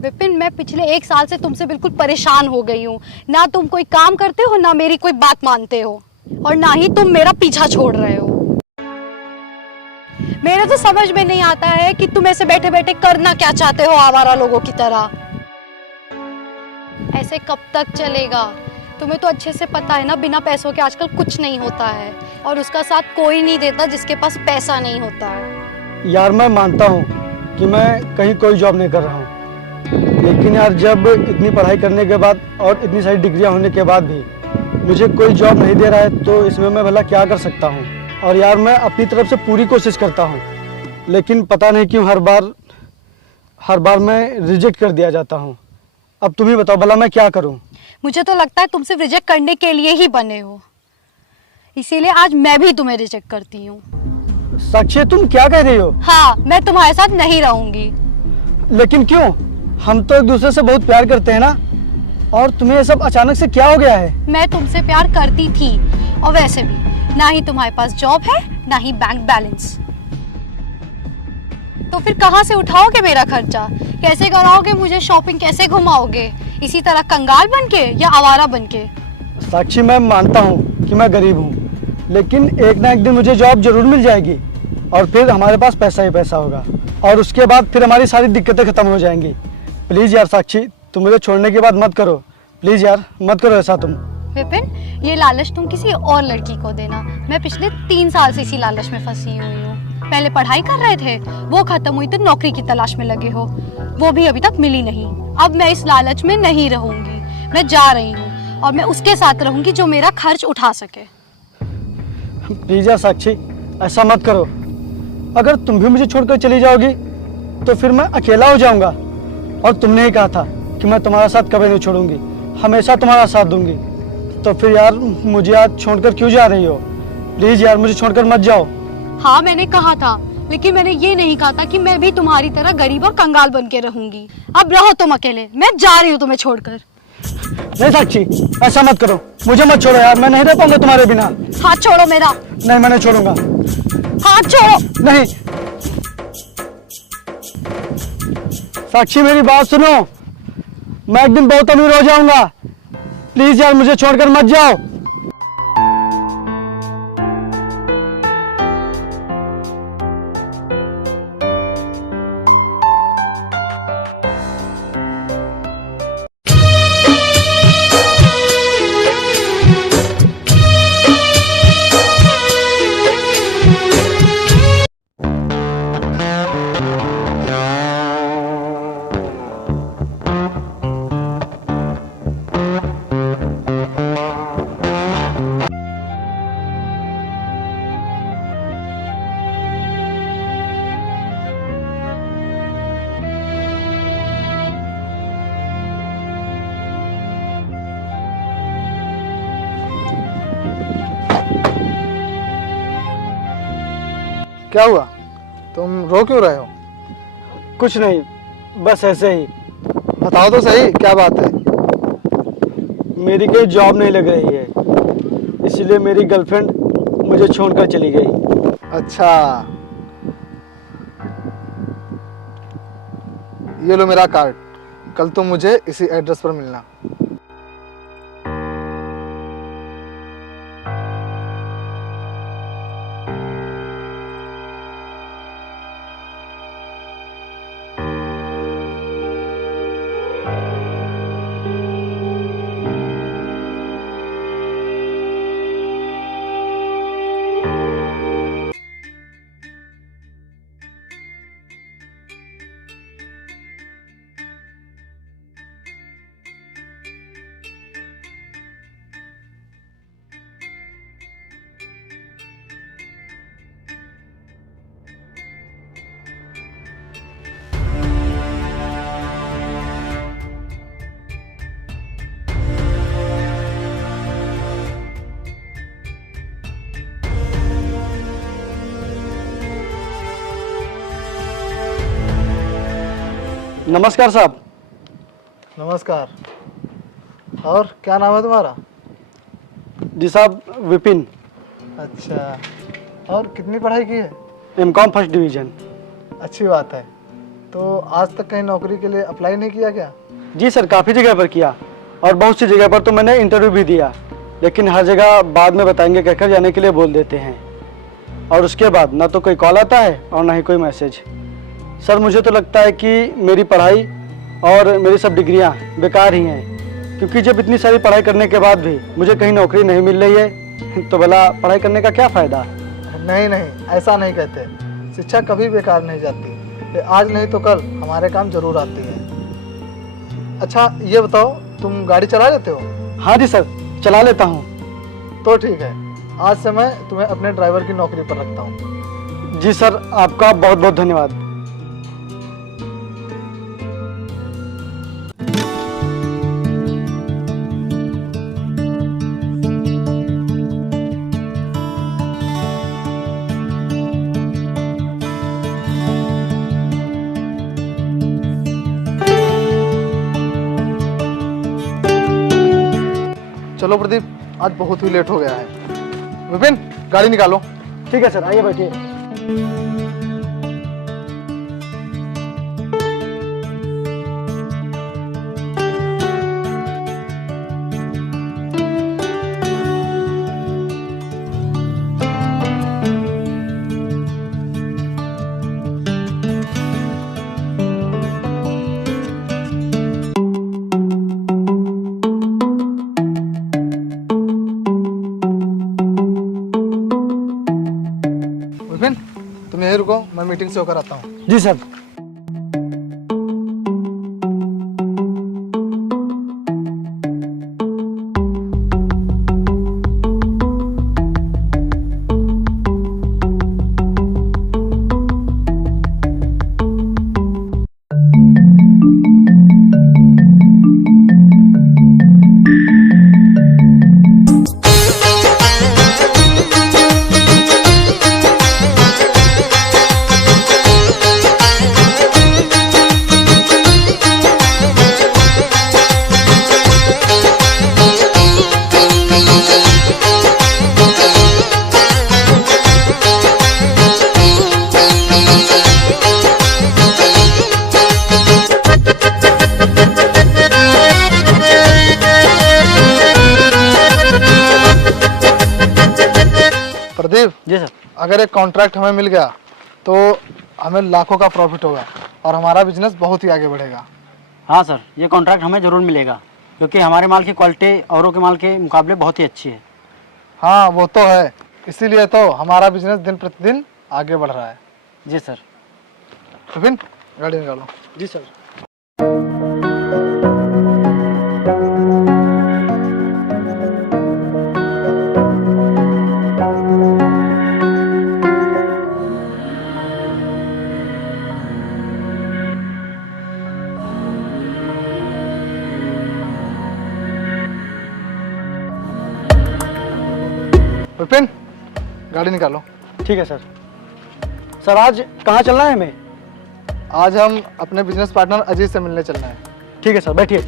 विपिन, मैं पिछले 1 साल से तुमसे बिल्कुल परेशान हो गई हूँ। ना तुम कोई काम करते हो, ना मेरी कोई बात मानते हो, और ना ही तुम मेरा पीछा छोड़ रहे हो। मेरे तो समझ में नहीं आता है कि तुम ऐसे बैठे बैठे करना क्या चाहते हो आवारा लोगों की तरह। ऐसे कब तक चलेगा? तुम्हें तो अच्छे से पता है ना, बिना पैसों के आजकल कुछ नहीं होता है, और उसका साथ कोई नहीं देता जिसके पास पैसा नहीं होता है। यार मैं मानता हूँ कि मैं कहीं कोई जॉब नहीं कर रहा हूँ, लेकिन यार जब इतनी पढ़ाई करने के बाद और इतनी सारी डिग्रियाँ होने के बाद भी मुझे कोई जॉब नहीं दे रहा है, तो इसमें मैं भला क्या कर सकता हूँ। और यार मैं अपनी तरफ से पूरी कोशिश करता हूँ, लेकिन पता नहीं क्यों हर बार मैं रिजेक्ट कर दिया जाता हूँ। अब तुम ही बताओ भला मैं क्या करूँ। मुझे तो लगता है तुम सिर्फ रिजेक्ट करने के लिए ही बने हो, इसीलिए आज मैं भी तुम्हें रिजेक्ट करती हूँ। साक्षी, तुम क्या कह रही हो? हाँ, मैं तुम्हारे साथ नहीं रहूंगी। लेकिन क्यों? हम तो एक दूसरे से बहुत प्यार करते हैं ना, और तुम्हें ये सब अचानक से क्या हो गया है? मैं तुमसे प्यार करती थी, और वैसे भी ना ही तुम्हारे पास जॉब है, ना ही बैंक बैलेंस, तो फिर कहाँ से उठाओगे मेरा खर्चा? कैसे कराओगे मुझे शॉपिंग? कैसे घुमाओगे? इसी तरह कंगाल बनके या आवारा बनके? साक्षी, मैं मानता हूँ कि मैं गरीब हूँ, लेकिन एक ना एक दिन मुझे जॉब जरूर मिल जाएगी, और फिर हमारे पास पैसा ही पैसा होगा, और उसके बाद फिर हमारी सारी दिक्कतें खत्म हो जाएंगी। प्लीज़ यार साक्षी, तुम मुझे छोड़ने की बात मत करो। प्लीज़ यार, मत करो ऐसा तुम। विपिन, ये लालच तुम किसी और लड़की को देना। मैं पिछले 3 साल से इसी लालच में फंसी हुई हूँ। पहले पढ़ाई कर रहे थे, वो खत्म हुई तो नौकरी की तलाश में लगे हो, वो भी अभी तक मिली नहीं। अब मैं इस लालच में नहीं रहूंगी, मैं जा रही हूँ, और मैं उसके साथ रहूंगी जो मेरा खर्च उठा सके। प्लीज़ यार साक्षी, ऐसा मत करो। अगर तुम भी मुझे छोड़कर चली जाओगी तो फिर मैं अकेला हो जाऊंगा, और तुमने ही कहा था कि मैं तुम्हारा साथ कभी नहीं छोड़ूंगी, हमेशा तुम्हारा साथ दूंगी। तो फिर यार मुझे आज छोड़कर क्यों जा रही हो? प्लीज़ यार, मुझे छोड़कर मत जाओ। हाँ, मैंने कहा था, लेकिन मैंने ये नहीं कहा था कि मैं भी तुम्हारी तरह गरीब और कंगाल बन के रहूंगी। अब रहो तुम अकेले, मैं जा रही हूँ तुम्हें छोड़कर। नहीं साक्षी, ऐसा मत करो, मुझे मत छोड़ो यार, मैं नहीं रह पाऊंगा तुम्हारे बिना। हाथ छोड़ो मेरा। नहीं, मैं नहीं छोड़ूंगा। हाथ छोड़ो। नहीं साक्षी, मेरी बात सुनो, मैं एक दिन बहुत अमीर हो जाऊंगा। प्लीज यार, मुझे छोड़कर मत जाओ। क्या हुआ? तुम रो क्यों रहे हो? कुछ नहीं, बस ऐसे ही। बताओ तो सही, क्या बात है? मेरी कोई जॉब नहीं लग रही है, इसलिए मेरी गर्लफ्रेंड मुझे छोड़कर चली गई। अच्छा, ये लो मेरा कार्ड, कल तुम मुझे इसी एड्रेस पर मिलना। नमस्कार साहब। नमस्कार। और क्या नाम है तुम्हारा? जी साहब, विपिन। अच्छा, और कितनी पढ़ाई की है? MCom first division. अच्छी बात है। तो आज तक कहीं नौकरी के लिए अप्लाई नहीं किया क्या? जी सर, काफ़ी जगह पर किया और बहुत सी जगह पर तो मैंने इंटरव्यू भी दिया, लेकिन हर जगह बाद में बताएंगे कहकर जाने के लिए बोल देते हैं। और उसके बाद ना तो कोई कॉल आता है और ना ही कोई मैसेज। सर मुझे तो लगता है कि मेरी पढ़ाई और मेरी सब डिग्रियां बेकार ही हैं, क्योंकि जब इतनी सारी पढ़ाई करने के बाद भी मुझे कहीं नौकरी नहीं मिल रही है तो भला पढ़ाई करने का क्या फ़ायदा। नहीं नहीं, ऐसा नहीं कहते। शिक्षा कभी बेकार नहीं जाती। ये आज नहीं तो कल हमारे काम जरूर आती है। अच्छा ये बताओ, तुम गाड़ी चला लेते हो? हाँ जी सर, चला लेता हूँ। तो ठीक है, आज से मैं तुम्हें अपने ड्राइवर की नौकरी पर रखता हूँ। जी सर, आपका बहुत बहुत धन्यवाद। चलो प्रदीप, आज बहुत ही लेट हो गया है। विपिन, गाड़ी निकालो। ठीक है सर, आइए बैठिए। विपिन, तुम यहीं रुको, मैं मीटिंग से होकर आता हूँ। जी सर। प्रदीप, जी सर। अगर एक कॉन्ट्रैक्ट हमें मिल गया तो हमें लाखों का प्रॉफिट होगा और हमारा बिजनेस बहुत ही आगे बढ़ेगा। हाँ सर, ये कॉन्ट्रैक्ट हमें ज़रूर मिलेगा, क्योंकि हमारे माल की क्वालिटी औरों के माल के मुकाबले बहुत ही अच्छी है। हाँ वो तो है, इसीलिए तो हमारा बिजनेस दिन प्रतिदिन आगे बढ़ रहा है। जी सर। विपिन, गाड़ी निकालो। जी सर। विपिन, गाड़ी निकालो। ठीक है सर। सर आज कहाँ चलना है हमें? आज हम अपने बिजनेस पार्टनर अजीत से मिलने चलना है। ठीक है सर, बैठिए।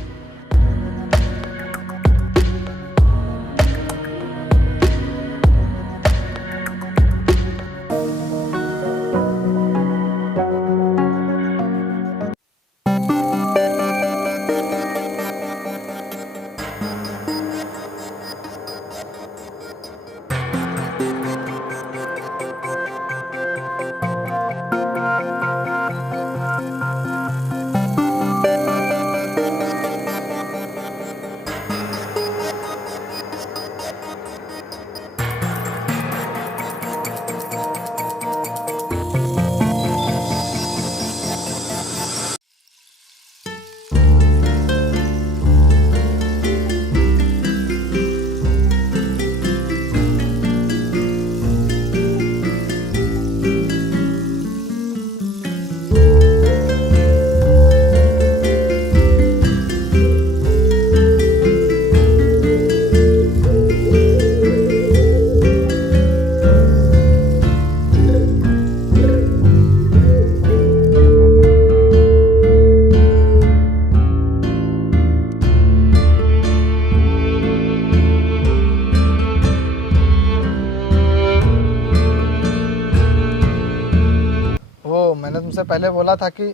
मैंने तुमसे पहले बोला था कि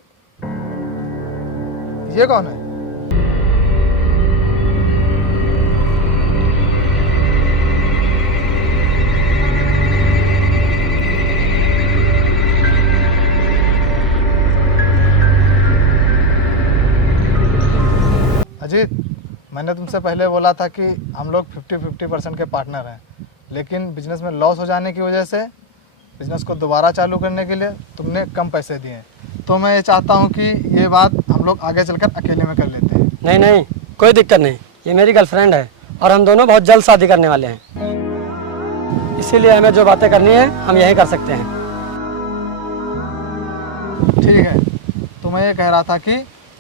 ये कौन है? अजीत, मैंने तुमसे पहले बोला था कि हम लोग 50-50% के पार्टनर हैं, लेकिन बिजनेस में लॉस हो जाने की वजह से बिजनेस को दोबारा चालू करने के लिए तुमने कम पैसे दिए। तो मैं ये चाहता हूँ कि ये बात हम लोग आगे चलकर अकेले में कर लेते हैं। नहीं नहीं, कोई दिक्कत नहीं। ये मेरी गर्लफ्रेंड है और हम दोनों बहुत जल्द शादी करने वाले हैं, इसीलिए हमें जो बातें करनी है हम यही कर सकते हैं। ठीक है, तो मैं ये कह रहा था कि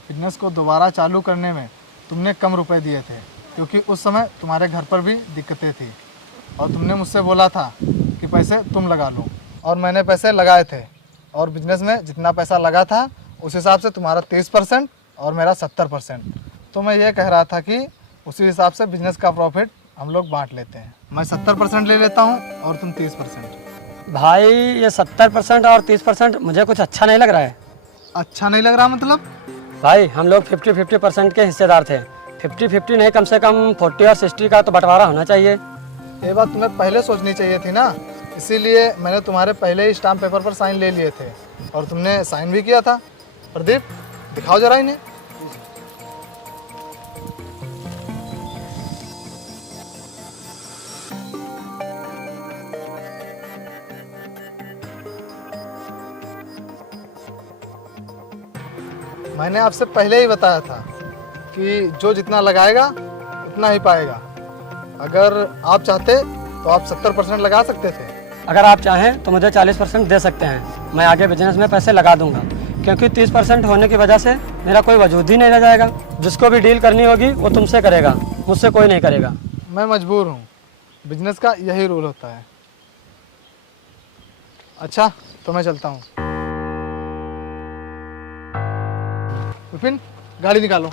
बिजनेस को दोबारा चालू करने में तुमने कम रुपए दिए थे, क्योंकि उस समय तुम्हारे घर पर भी दिक्कतें थी और तुमने मुझसे बोला था कि पैसे तुम लगा लो, और मैंने पैसे लगाए थे। और बिजनेस में जितना पैसा लगा था उस हिसाब से तुम्हारा 30% और मेरा 70%। तो मैं ये कह रहा था कि उसी हिसाब से बिजनेस का प्रॉफिट हम लोग बांट लेते हैं। मैं 70% ले लेता हूँ और तुम 30%। भाई ये 70% और 30% मुझे कुछ अच्छा नहीं लग रहा है। अच्छा नहीं लग रहा मतलब? भाई हम लोग 50-50% के हिस्सेदार थे। 50-50 नहीं, कम से कम 40 और 60 का तो बंटवारा होना चाहिए। ये बात तुम्हें पहले सोचनी चाहिए थी ना, इसीलिए मैंने तुम्हारे पहले ही स्टाम्प पेपर पर साइन ले लिए थे और तुमने साइन भी किया था। प्रदीप, दिखाओ जरा इन्हें। मैंने आपसे पहले ही बताया था कि जो जितना लगाएगा उतना ही पाएगा। अगर आप चाहते तो आप 70% लगा सकते थे। अगर आप चाहें तो मुझे 40% दे सकते हैं, मैं आगे बिजनेस में पैसे लगा दूंगा, क्योंकि 30% होने की वजह से मेरा कोई वजूद ही नहीं रह जाएगा। जिसको भी डील करनी होगी वो तुमसे करेगा, मुझसे कोई नहीं करेगा। मैं मजबूर हूँ, बिजनेस का यही रूल होता है। अच्छा, तो मैं चलता हूँ। विपिन, गाड़ी निकालो।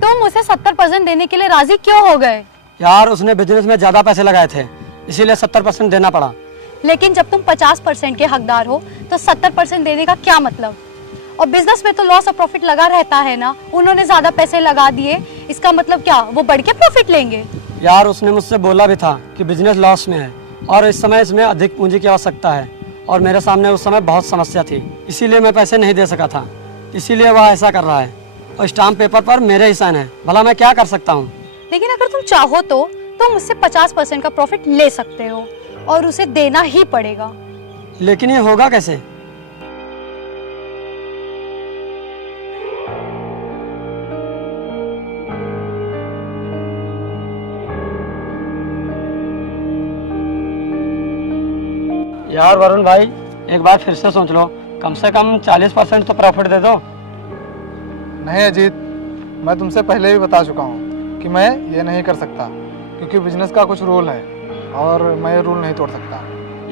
तुम उसे 70% देने के लिए राजी क्यों हो गए? यार उसने बिजनेस में ज़्यादा पैसे लगाए थे, इसीलिए 70% देना पड़ा। लेकिन जब तुम 50% के हकदार हो तो 70% देने का क्या मतलब? और बिजनेस में तो लॉस और प्रॉफिट लगा रहता है ना। उन्होंने ज्यादा पैसे लगा दिए, इसका मतलब क्या वो बढ़ के प्रॉफिट लेंगे? यार उसने मुझसे बोला भी था कि बिजनेस लॉस में है और इस समय इसमें अधिक पूंजी की आवश्यकता है, और मेरे सामने उस समय बहुत समस्या थी, इसीलिए मैं पैसे नहीं दे सका था। इसीलिए वह ऐसा कर रहा है और स्टाम्प पेपर पर मेरे ही साइन है। भला मैं क्या कर सकता हूँ? लेकिन अगर तुम चाहो तो तुम उससे 50% का प्रॉफिट ले सकते हो और उसे देना ही पड़ेगा। लेकिन ये होगा कैसे? यार वरुण भाई, एक बार फिर से सोच लो, कम से कम 40% तो प्रॉफिट दे दो। नहीं अजीत, मैं तुमसे पहले ही बता चुका हूँ कि मैं ये नहीं कर सकता, क्योंकि बिजनेस का कुछ रूल है और मैं ये रूल नहीं तोड़ सकता।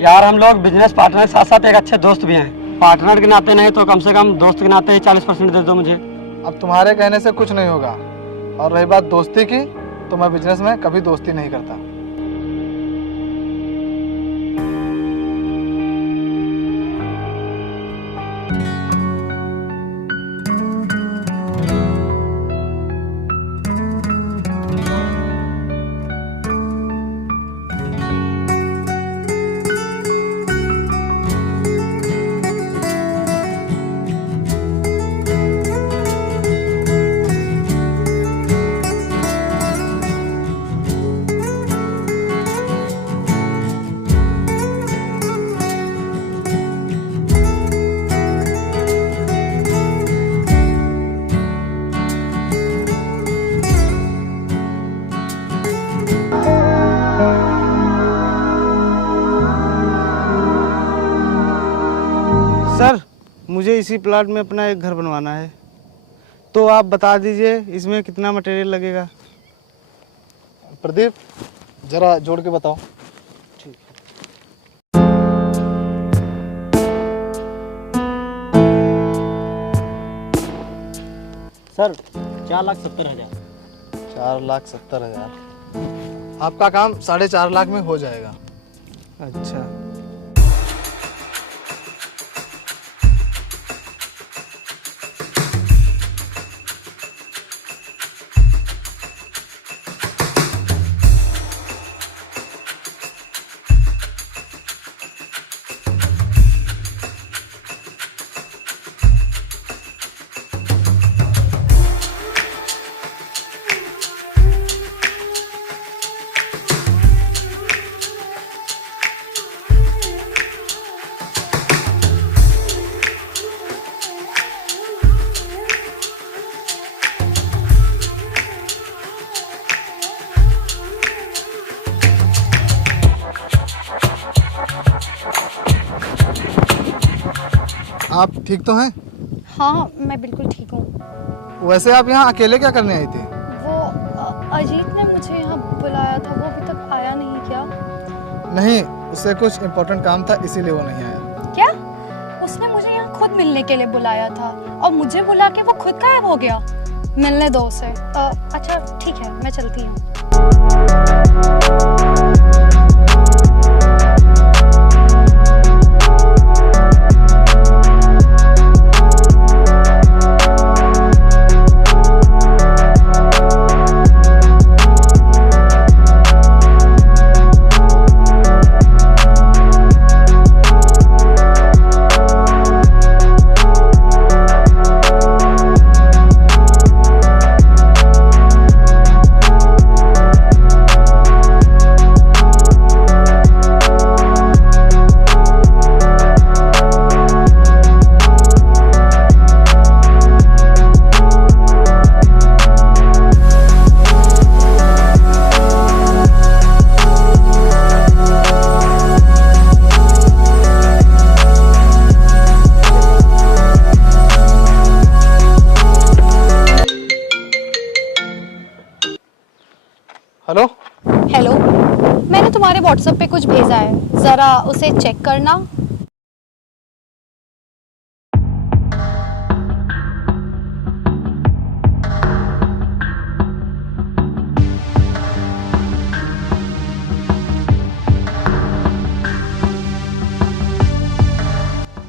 यार हम लोग बिजनेस पार्टनर के साथ साथ एक अच्छे दोस्त भी हैं। पार्टनर के नाते नहीं तो कम से कम दोस्त के नाते ही 40% दे दो मुझे। अब तुम्हारे कहने से कुछ नहीं होगा, और रही बात दोस्ती की, तो मैं बिजनेस में कभी दोस्ती नहीं करता। सर, मुझे इसी प्लाट में अपना एक घर बनवाना है, तो आप बता दीजिए इसमें कितना मटेरियल लगेगा। प्रदीप, जरा जोड़ के बताओ। सर 4,70,000। 4,70,000। आपका काम 4.5 लाख में हो जाएगा। अच्छा। आप ठीक तो हैं? हाँ, मैं बिल्कुल ठीक हूँ। वैसे आप यहाँ अकेले क्या करने आई थी? वो अजीत ने मुझे यहाँ बुलाया था, वो अभी तक आया नहीं क्या? नहीं, उससे कुछ इम्पोर्टेंट काम था इसीलिए वो नहीं आया। क्या? उसने मुझे यहाँ खुद मिलने के लिए बुलाया था और मुझे बुला के वो खुद गायब हो गया। मिलने दो उसे। अच्छा ठीक है, मैं चलती हूँ। हेलो। हेलो, मैंने तुम्हारे व्हाट्सएप पे कुछ भेजा है, ज़रा उसे चेक करना।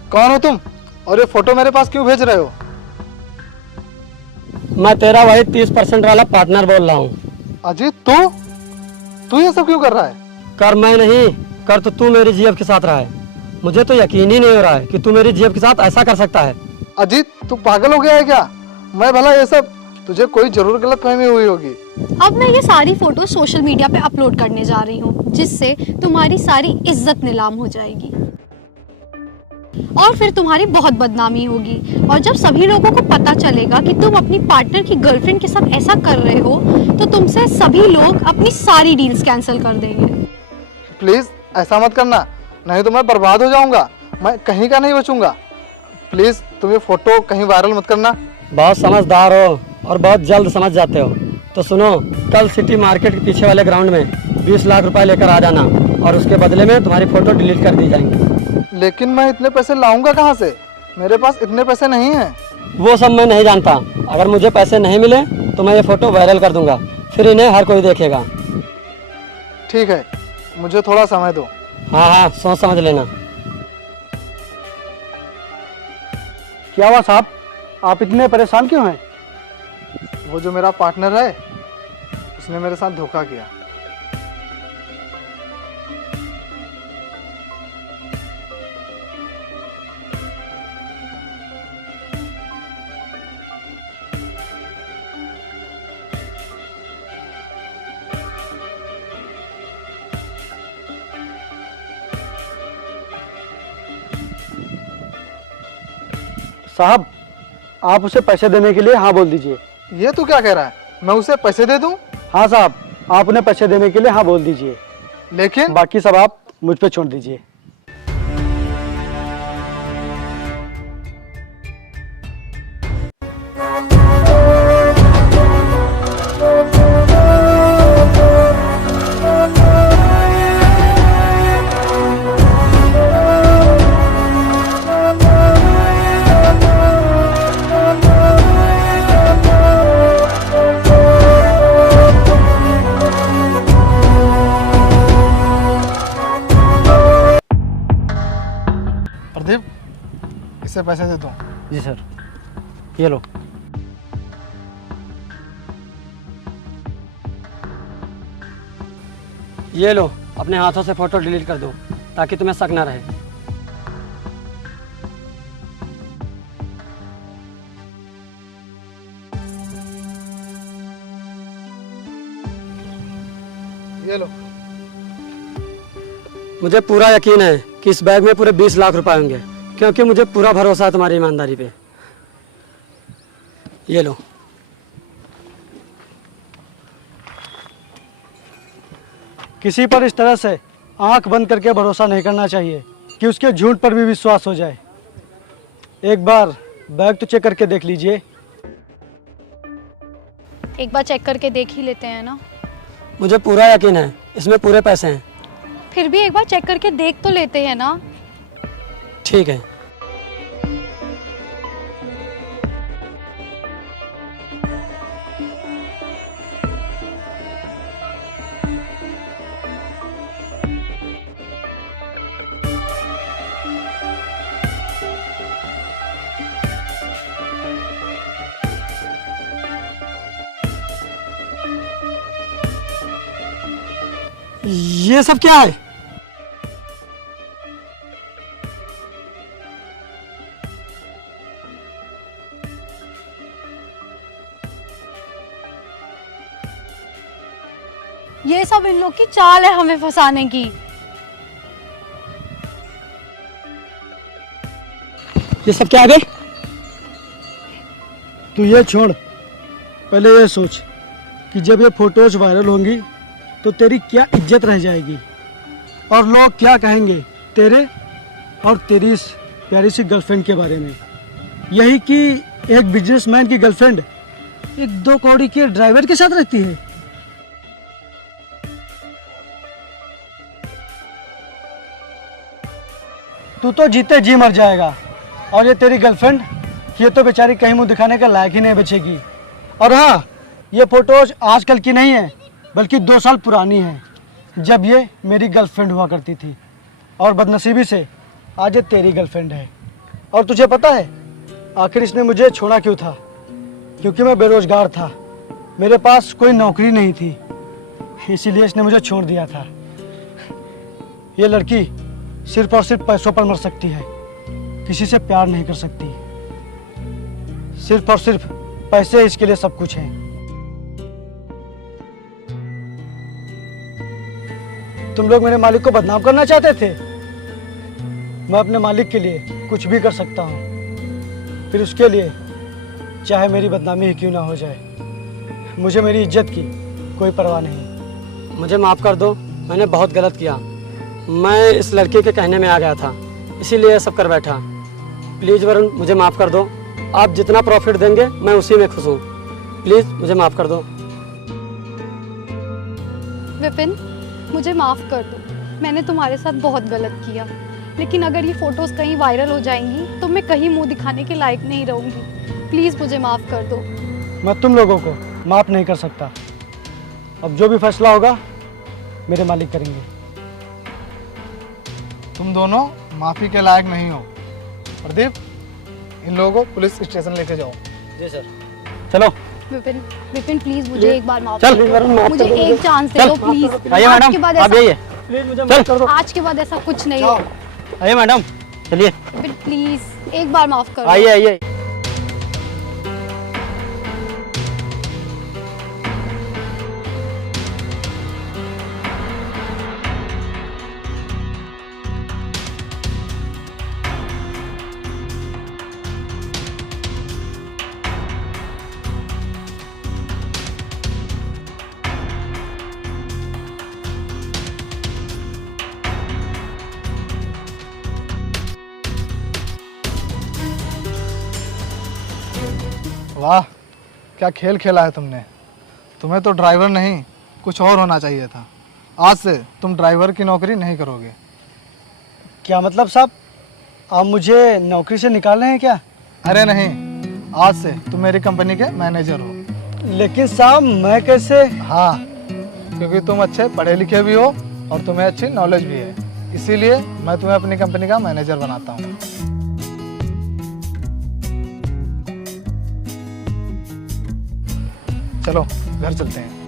कौन हो तुम और ये फोटो मेरे पास क्यों भेज रहे हो? मैं तेरा वही 30% वाला पार्टनर बोल रहा हूँ। अजीत, तू ये सब क्यों कर रहा है? कर मैं नहीं, कर तो तू मेरी जीएफ के साथ रहा है। मुझे तो यकीन ही नहीं हो रहा है कि तू मेरी जीएफ के साथ ऐसा कर सकता है। अजीत, तू पागल हो गया है क्या? मैं भला ये सब, तुझे कोई जरूर गलतफहमी हुई होगी। अब मैं ये सारी फोटो सोशल मीडिया पे अपलोड करने जा रही हूँ, जिससे तुम्हारी सारी इज्जत नीलाम हो जाएगी और फिर तुम्हारी बहुत बदनामी होगी। और जब सभी लोगों को पता चलेगा कि तुम अपनी पार्टनर की गर्लफ्रेंड के साथ ऐसा कर रहे हो, तो तुमसे सभी लोग अपनी सारी डील्स कैंसिल कर देंगे। प्लीज ऐसा मत करना, नहीं तो मैं बर्बाद हो जाऊंगा। मैं कहीं का नहीं बचूंगा। प्लीज तुम ये फोटो कहीं वायरल मत करना। बहुत समझदार हो और बहुत जल्द समझ जाते हो। तो सुनो, कल सिटी मार्केट के पीछे वाले ग्राउंड में 20 लाख रुपए लेकर आ जाना और उसके बदले में तुम्हारी फोटो डिलीट कर दी जाएंगी। लेकिन मैं इतने पैसे लाऊंगा कहाँ से? मेरे पास इतने पैसे नहीं हैं। वो सब मैं नहीं जानता। अगर मुझे पैसे नहीं मिले तो मैं ये फोटो वायरल कर दूंगा, फिर इन्हें हर कोई देखेगा। ठीक है, मुझे थोड़ा समय दो। हाँ हाँ, सोच समझ लेना। क्या हुआ साहब, आप इतने परेशान क्यों हैं? वो जो मेरा पार्टनर है, उसने मेरे साथ धोखा किया। साहब, आप उसे पैसे देने के लिए हाँ बोल दीजिए। ये तू क्या कह रहा है? मैं उसे पैसे दे दूं? हाँ साहब, आप उन्हें पैसे देने के लिए हाँ बोल दीजिए। लेकिन बाकी सब आप मुझ पे छोड़ दीजिए। से पैसे दे दूँ? जी सर, ये लो। ये लो, अपने हाथों से फ़ोटो डिलीट कर दो ताकि तुम्हें शक ना रहे। ये लो। मुझे पूरा यकीन है कि इस बैग में पूरे 20 लाख रुपए होंगे, क्योंकि मुझे पूरा भरोसा है तुम्हारी ईमानदारी पे। ये लो। किसी पर इस तरह से आंख बंद करके भरोसा नहीं करना चाहिए कि उसके झूठ पर भी विश्वास हो जाए। एक बार बैग तो चेक करके देख लीजिए। एक बार चेक करके देख ही लेते हैं ना। मुझे पूरा यकीन है, इसमें पूरे पैसे हैं। फिर भी एक बार चेक करके देख तो लेते हैं ना। ठीक है। ये सब क्या है? ये सब इन लोग की चाल है हमें फंसाने की। ये सब क्या है? तू ये छोड़, पहले ये सोच कि जब ये फोटोज वायरल होंगी तो तेरी क्या इज्जत रह जाएगी और लोग क्या कहेंगे तेरे और तेरी इस प्यारी सी गर्लफ्रेंड के बारे में। यही कि एक बिजनेसमैन की गर्लफ्रेंड एक 2 कौड़ी के ड्राइवर के साथ रहती है। तू तो जीते जी मर जाएगा और ये तेरी गर्लफ्रेंड, ये तो बेचारी कहीं मुंह दिखाने का लायक ही नहीं बचेगी। और हाँ, ये फोटोज आजकल की नहीं है बल्कि 2 साल पुरानी है, जब ये मेरी गर्लफ्रेंड हुआ करती थी और बदनसीबी से आज ये तेरी गर्लफ्रेंड है। और तुझे पता है आखिर इसने मुझे छोड़ा क्यों था? क्योंकि मैं बेरोजगार था, मेरे पास कोई नौकरी नहीं थी, इसीलिए इसने मुझे छोड़ दिया था। ये लड़की सिर्फ और सिर्फ पैसों पर मर सकती है, किसी से प्यार नहीं कर सकती। सिर्फ और सिर्फ पैसे इसके लिए सब कुछ है। तुम लोग मेरे मालिक को बदनाम करना चाहते थे। मैं अपने मालिक के लिए कुछ भी कर सकता हूँ, फिर उसके लिए चाहे मेरी बदनामी ही क्यों ना हो जाए। मुझे मेरी इज्जत की कोई परवाह नहीं। मुझे माफ़ कर दो, मैंने बहुत गलत किया। मैं इस लड़के के कहने में आ गया था, इसीलिए ये सब कर बैठा। प्लीज़ वरुण, मुझे माफ़ कर दो। आप जितना प्रॉफिट देंगे मैं उसी में खुश हूँ। प्लीज़ मुझे माफ़ कर दो। विपिन, मुझे माफ़ कर दो, मैंने तुम्हारे साथ बहुत गलत किया। लेकिन अगर ये फ़ोटोज़ कहीं वायरल हो जाएंगी तो मैं कहीं मुंह दिखाने के लायक नहीं रहूँगी। प्लीज़ मुझे माफ़ कर दो। मैं तुम लोगों को माफ़ नहीं कर सकता। अब जो भी फैसला होगा मेरे मालिक करेंगे। तुम दोनों माफ़ी के लायक नहीं हो। प्रदीप, इन लोगों को पुलिस स्टेशन लेके जाओ। जी सर। चलो। विपिन, विपिन प्लीज़ मुझे एक बार माफ़ चल, कर वरुण, दो। माफ़ मुझे कर दो। एक चांस दे दो प्लीज़। आइए आज मैडम, के बाद आप ऐसा, आइए। प्लीज़ मुझे माफ़ कर दो। आज के बाद ऐसा कुछ नहीं हो। आइए मैडम, चलिए। विपिन प्लीज़ एक बार माफ़ कर दो। आइए आइए। वाह, क्या खेल खेला है तुमने। तुम्हें तो ड्राइवर नहीं कुछ और होना चाहिए था। आज से तुम ड्राइवर की नौकरी नहीं करोगे। क्या मतलब साहब, आप मुझे नौकरी से निकाल रहे हैं क्या? अरे नहीं, आज से तुम मेरी कंपनी के मैनेजर हो। लेकिन साहब मैं कैसे? हाँ, क्योंकि तुम अच्छे पढ़े लिखे भी हो और तुम्हें अच्छी नॉलेज भी है, इसीलिए मैं तुम्हें अपनी कंपनी का मैनेजर बनाता हूँ। चलो घर चलते हैं।